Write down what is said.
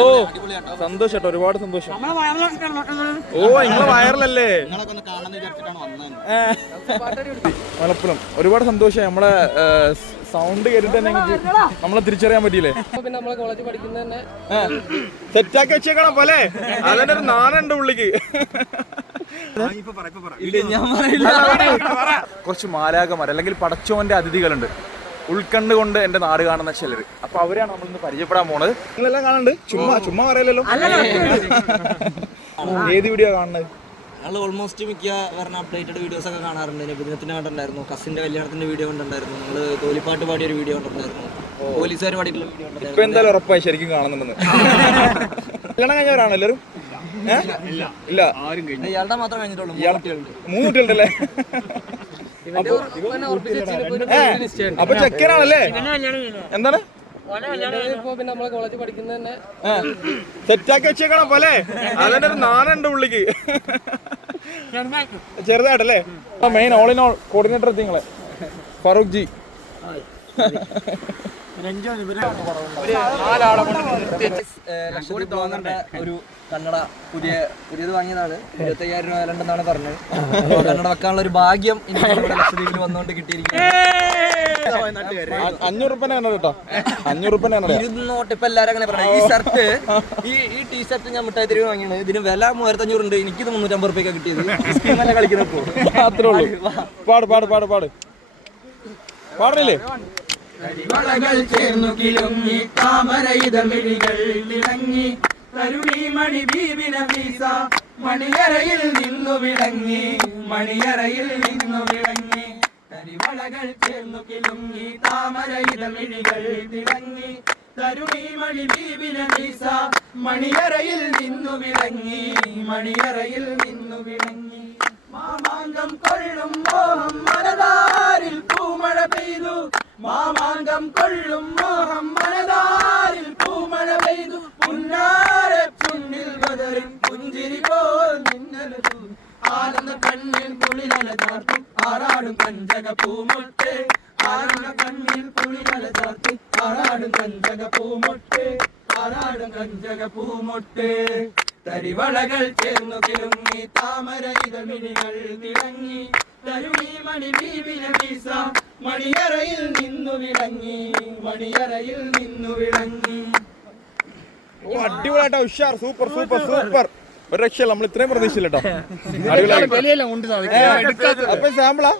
ഓ സന്തോഷം കേട്ടോ, ഒരുപാട് സന്തോഷം. ഓ നിങ്ങള് വൈറലല്ലേ മലപ്പുറം. ഒരുപാട് സന്തോഷം. നമ്മളെ സൗണ്ട് കേട്ടിട്ട് തന്നെ നമ്മളെ തിരിച്ചറിയാൻ പറ്റിയില്ലേ? സെറ്റാക്കി വെച്ചേക്കണം പോലെ അതിന്റെ ഒരു നാണുണ്ട് പുള്ളിക്ക്. കുറച്ച് മാലാകമാർ അല്ലെങ്കിൽ പടച്ചോന്റെ അതിഥികളുണ്ട്, ഉൾക്കണ്ട് കൊണ്ട് എന്റെ നാട് കാണുന്ന ചിലര്. അപ്പൊ അവരാണ് നമ്മളിന്ന് പരിചയപ്പെടാൻ പോണത്. നിങ്ങളെല്ലാം കാണുന്നുണ്ട്, ചുമ്മാ പറയലല്ലോ. ഏത് വീഡിയോ കാണുന്നത്? ഞങ്ങൾ ഓൾമോസ്റ്റ് മിക്ക പറഞ്ഞ അപ്ഡേറ്റഡ് വീഡിയോസ് ഒക്കെ കാണാറുണ്ട്. നബിദിനത്തിന് കണ്ടിട്ടുണ്ടായിരുന്നു, കസിന്റെ കല്യാണത്തിന്റെ വീഡിയോ കണ്ടിട്ടുണ്ടായിരുന്നു, ഞങ്ങള് തോലിപ്പാട്ട് പാടിയ ഒരു വീഡിയോ കണ്ടിട്ടുണ്ടായിരുന്നു, പോലീസുകാർ പാടിയിട്ടുള്ള വീഡിയോ കണ്ടിട്ടുണ്ടായിരുന്നു. ഇപ്പൊ എന്തായാലും ഉറപ്പായി ശരിക്കും കാണുന്നുണ്ടെന്ന്. കല്യാണം കഴിഞ്ഞവരാണോ എല്ലാവരും? ഇല്ല, ഇയാളുടെ മാത്രം കഴിഞ്ഞിട്ടുള്ളൂ. 3 കുട്ടികളുണ്ടല്ലേ? അപ്പൊ ചെക്കനാണല്ലേ? എന്താണ് സെറ്റാക്കി വെച്ചേക്കണം പോലെ അതിന്റെ ഒരു നാണുണ്ട് പുള്ളിക്ക്. ചെറുതായിട്ടല്ലേ? Main all in all coordinator എത്തിങ്ങളെ ഫറൂഖ് ജി. ഒരു കന്നഡ പുതിയത് വാങ്ങിയതാണ്. 25,000 രൂപ വിലണ്ടെന്നാണ് പറഞ്ഞത്. കന്നഡ വെക്കാനുള്ള ഒരു ഭാഗ്യം ലക്ഷദ്വീപിൽ വന്നുകൊണ്ട് കിട്ടിയിരിക്കുന്നു. 500 റുപ്യ കേട്ടോ, 500 റുപ്യ ഇപ്പൊ എല്ലാരും അങ്ങനെ പറയാം. ഈ ഷർട്ട് ഈ ടീഷർട്ട് ഞാൻ മിഠായി തെരുവ് വാങ്ങിയാണ്. ഇതിന് വില 3500 ഉണ്ട്. എനിക്കിത് 350 റുപ്യക്കാണ് കിട്ടിയത്. സ്കീമല്ല കളിക്കുന്നപ്പോ അത്രേ ഉള്ളൂ. പാടില്ലേ? കരിവളകൾ ചേർന്നു കിലുങ്ങി താമരയിതമിഴികൾ തിളങ്ങി തരുണീമണി ബീബിന വീസ മണിയറയിൽ നിന്നു വിളങ്ങി മണിയറയിൽ നിന്നു വിളങ്ങി. കരിവളകൾ ചേർന്നു കിലുങ്ങി താമരയിതമിഴികൾ തിളങ്ങി തരുണീമണി ബീബിന വീസ മണിയറയിൽ നിന്നു വിളങ്ങി മണിയറയിൽ നിന്നു വിളങ്ങി. മാമാങ്കം കൊള്ളും മോഹം മനതാരിൽ പൂമഴ പെയ്തു മാമാങ്കം കൊള്ളും മോഹം മനതാരിൽ പൂമഴ പെയ്തു. പുന്നാര ചുണ്ടിൽ ബദറിൻ പുഞ്ചിരി പോൽ മിന്നലു ആനന്ദ കണ്ണിൽ കുളിരല ചാർത്തി ആറാടും കഞ്ചക പൂമൊട്ട് ആനന്ദ കണ്ണിൽ കുളിരല ചാർത്തി ആറാടും കഞ്ചക പൂമൊട്ട് ആറാടും കഞ്ചക പൂമൊട്ട്. തരിവളകൾ ചേർന്നു കിളുങ്ങി താമര ഇതമിഴികൾ തിളങ്ങി തരുണീമണി ബീബിന വീസ മണിയറയിൽ നിന്നു വിളങ്ങി മണിയറയിൽ നിന്നു വിളങ്ങി. അടിപൊളിയായിട്ടോ, ഉഷാർ, സൂപ്പർ സൂപ്പർ സൂപ്പർ. ഒരു രക്ഷ നമ്മൾ ഇത്രയും പ്രതീക്ഷയില്ല കേട്ടോ. അപ്പൊ സാമ്പിളാ